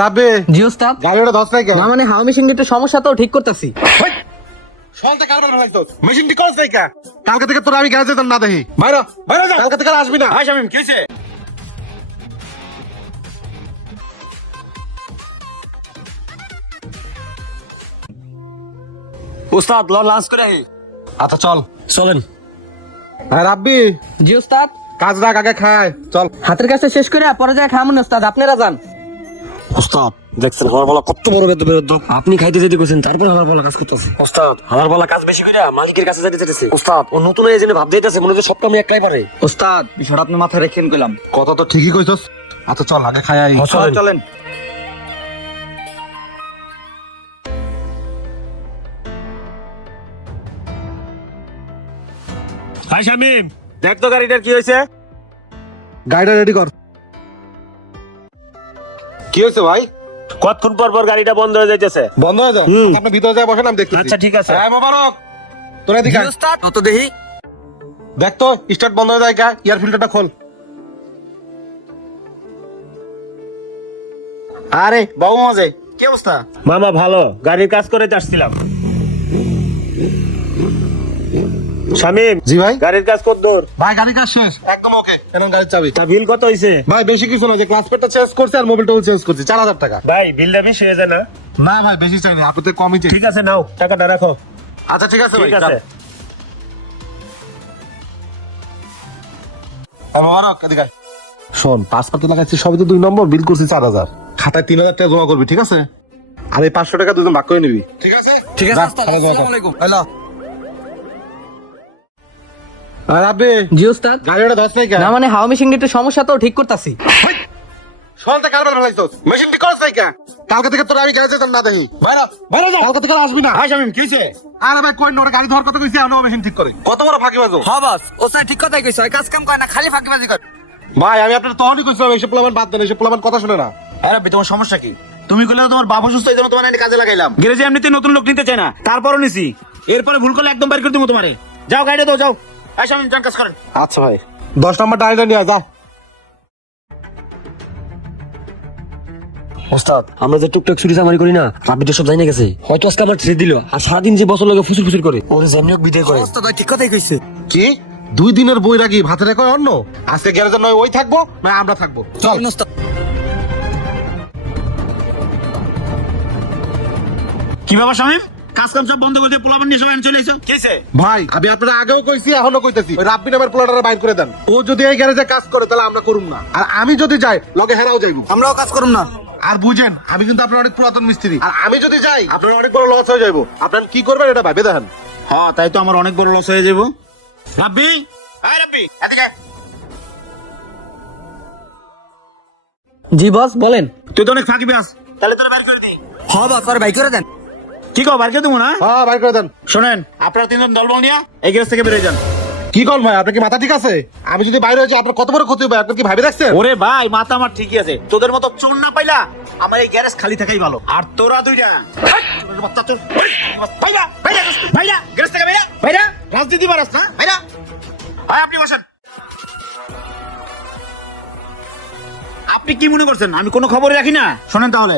রাব্বি জি ওস্তাদ। গাড়িটা ধস নাই কেন? না মানে হাওয়া মেশিন একটু সমস্যা তো ঠিক করতেছি। সলতে কারবার লাগতো মেশিন ঠিক করছ নাই কা? কালকে থেকে তোর আমি গ্যারেজে যেতাম না দেখি বাইরে বাইরে যা, কালকে থেকে আর আসবি না। হাই শামিম কি হইছে? উস্তাদ লাঞ্চ করে আহি। আচ্ছা চল চলেন। হ্যাঁ রাব্বি জি ওস্তাদ। কাজ রাখ আগে খায় চল। হাতের কাছে শেষ করে পরে যায় খামুন ওস্তাদ, আপনারা যান। উস্তাদ দেখছেন আমার বলা কত বড় বেদব, আপনি খাইতে যেতে কইছেন তারপর আমার বলা কাজ করতেছে। উস্তাদ আমার বলা কাজ বেশি কইরা মালিকের কাছে যেতে চাইতেছে। উস্তাদ ও নতুন এই জন্য ভাব দিতেছে মনে হচ্ছে সব কাম একাই পারে। ওস্তাদ বিষয়টা আপনি মাথায় রেখেন কইলাম। কথা তো ঠিকই কইছস। আচ্ছা চল আগে খায় আই। চলেন। হাই শামিম দেখ তো গাড়িটার কি হয়েছে? গাড়িটা রেডি কর। কি হয়েছে ভাই? কতক্ষণ পর পর গাড়িটা বন্ধ হয়ে যাইতেছে। বন্ধ হয়ে যায়? আপনি ভিতরে যায় বসেন আমি দেখতেছি। আচ্ছা ঠিক আছে। হ্যাঁ মোবারক তোরা এদিকে আয়। ওস্তাদ কত দেহি। দেখ তো স্টার্ট বন্ধ হয়ে যায় কা? এয়ার ফিল্টারটা খোল। আরে বাবু মজে কি অবস্থা? মামা ভালো, গাড়ির কাজ করে আসছিলাম। শামিম জি ভাই। গাড়ির কাজ কত দূর? ভাই গাড়ি কাজ শেষ একদম ওকে। এখন গাড়ির চাবি। তা বিল কত হইছে? ভাই বেশি কিছু না, যে ক্লাস প্লেটটা চেঞ্জ করছে আর মোবিলটাও চেঞ্জ করছে 4000 টাকা। ভাই বিলটা বেশি হয়ে যায় না? না ভাই বেশি চাই না, আপনি তো কমই চাই। ঠিক আছে নাও টাকাটা রাখো। আচ্ছা ঠিক আছে ভাই। ঠিক আছে। হ্যাঁ মোবারক এদিকে আয়। শোন 5 লাগাচ্ছি সবই তো 2 নম্বর, বিল করছি 4000, খাতায় 3000 টাকা জমা করবি ঠিক আছে? আর এই 500 টাকা দুজন ভাগ করে নিবি ঠিক আছে? ঠিক আছে যা, ওস্তাদ, খাতায় জমা কর। আসসালামু আলাইকুম। হ্যালো রাব্বি জি ওস্তাদ। গাড়িটা ধস নাই কেন? না মানে হাওয়া মেশিন একটু সমস্যা তো ঠিক করতেছি। সলতে কারবার লাগতো মেশিন ঠিক করছ নাই কা? কালকে থেকে তোর আমি গ্যারেজে যেতাম না দেখি বাইরে বাইরে যা, কালকে থেকে আর আসবি না। হাই শামিম কি হইছে? আরে ভাই কই নোরে গাড়ি ধর কথা কইছি, আমি মেশিন ঠিক করি। কত বড় ফাঁকিবাজ ও। হ্যাঁ বস, ওস্তাদ ঠিক কথাই কইছে, কাজ কাম করে না খালি ফাঁকিবাজি করে। ভাই আমি আপনার তখনই কইছিলাম এইসব প্লাবান বাদ দেন, এইসব প্লাবান কথা শুনে না। আরে ভাই তোমার সমস্যা কি? তুমি কইলে তো তোমার বাবা সুস্থ এই জন্য তোমার এনে কাজে লাগাইলাম। গ্যারেজে এমনিতে নতুন লোক নিতে চাই না, তারপরও নিছি। এরপরে ভুল করলে একদম বাইর করে দেবো তোমারে। যাও গাড়িটা দাও যাও। হাই শামিম যান কাজ করেন। আচ্ছা ভাই 10 নম্বর ডাইটা নিয়ে যা। ওস্তাদ আমরা যে টুকটাক চুরি চামারি করি না, রাব্বি তো সব জানি গেছে। হয়তো আজকে আমার ছেড়ে দিল, আর সারাদিন যে বছর লাগে ফুসুর ফুসুর করে ওরে যেমনি হোক বিদায় করে। ওস্তাদ ঠিক কথাই কইছে। কি 2 দিনের বৈরাগী ভাতে রেখে অন্য? আজকে গ্যারেজে নয় ওই থাকবো না আমরা থাকবো। চল ওস্তাদ কি বাবা শামিম কাজ কাম সব বন্ধ করে দিয়ে পোলাপান নিয়ে সবাই চলে এসো। কি হইছে? ভাই আমি আপনারা আগেও কইছি এখনো কইতেছি, ওই রাব্বি নামের পোলাটারে বাইর করে দেন। ও যদি এই গ্যারেজে কাজ করে তাহলে আমরা করুম না, আর আমি যদি যাই লগে হেরাও যাইবো। আমরাও কাজ করুম না। আর বুঝেন আমি কিন্তু আপনার অনেক পুরাতন মিস্ত্রি, আর আমি যদি যাই আপনার অনেক বড় লস হয়ে যাইবো। আপনার কি করবেন এটা ভাবে দেখেন। হ্যাঁ তাই তো আমার অনেক বড় লস হয়ে যাবো। রাব্বি হাই রাব্বি এদিকে আয়। জি বস বলেন। তুই তো অনেক ফাঁকি বাস, তাহলে তোরা বাইর করে দিই। হ্যাঁ বস আর ভাই করে দেন। কি কও বাইর করে দেবো না? হ্যাঁ বাইর করে দেন। শোনেন আপনারা 3 জন দলবল নিয়ে এই গ্যারেজ থেকে বেরিয়ে যান। কি কল ভাই আপনার কি মাথা ঠিক আছে? আমি যদি বাইরে হয়ে যাই আপনার কত বড় ক্ষতি হবে আপনি কি ভাবে দেখছেন? ওরে ভাই মাথা আমার ঠিকই আছে, তোদের মতো চোর না পাইলা আমার এই গ্যারেজ খালি থাকাই ভালো। আর তোরা দুইটা বাচ্চা চোর ভাইরা ভাইরা ভাইরা গ্যারেজ থেকে ভাইরা ভাইরা রাজনীতি বারাস না ভাইরা। ভাই আপনি বসেন। আপনি কি মনে করছেন আমি কোনো খবর রাখি না? শোনেন তাহলে।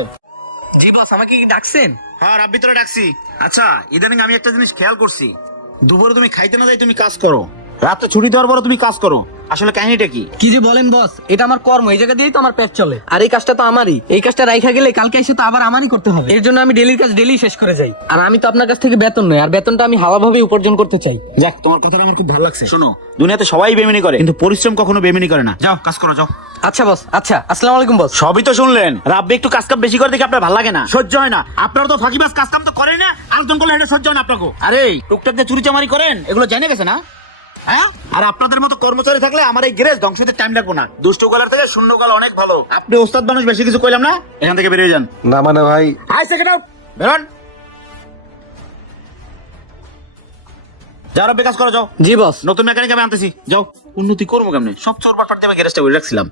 জি বস আমাকে কি ডাকছেন? হ্যাঁ রাব্বি তোরা ডাকছি। আচ্ছা ইদানিং আমি একটা জিনিস খেয়াল করছি, দুপুরে তুমি খাইতে না যাই তুমি কাজ করো, রাতে ছুটি দেওয়ার পরে তুমি কাজ করো। আসলে কাহিনীটা কি? কি যে বলেন বস, এটা আমার কর্ম, এই জায়গা দিয়েই তো আমার পেট চলে। আর এই কাজটা তো আমারই, এই কাজটা রাইখা গেলে কালকে এসে তো আবার আমারই করতে হবে। এর জন্য আমি ডেলির কাজ ডেলি শেষ করে যাই। আর আমি তো আপনার কাছ থেকে বেতন নই, আর বেতনটা আমি হাওয়াভাবে উপার্জন করতে চাই। যাক তোমার কথাটা আমার খুব ভালো লাগছে। শোনো দুনিয়াতে সবাই বেমেনি করে কিন্তু পরিশ্রম কখনো বেমেনি করে না। যাও কাজ করো যাও। আচ্ছা বস, আচ্ছা আসসালামু আলাইকুম বস। সবই তো শুনলেন, রাব্বি একটু কাজ কাম বেশি করে দেখে আপনার ভালো লাগে না, সহ্য হয় না। আপনারা তো ফাঁকিবাজ কাজ কাম তো করেন না, আরেকজন করলে এটা সহ্য হয় না আপনাকে। আরে টুকটাক দিয়ে চুরি চামারি করেন এগুলো জেনে গেছে না? হ্যাঁ আর আপনাদের মতো কর্মচারী থাকলে আমার এই গ্যারেজ ধ্বংস হতে টাইম লাগবে না। দুষ্টু গলার থেকে শূন্য গলা অনেক ভালো। আপনি ওস্তাদ মানুষ, বেশি কিছু কইলাম না, এখান থেকে বেরিয়ে যান। না মানে ভাই আই সেকেন্ড আউট বেরোন। যারা বিকাশ করো যাও। জি বস। নতুন মেকানিক আমি আনতেছি যাও। উন্নতি করবো কেমনে? সব চোর বাটপাট দিয়ে আমি গ্যারেজটা বলে রাখছিলাম।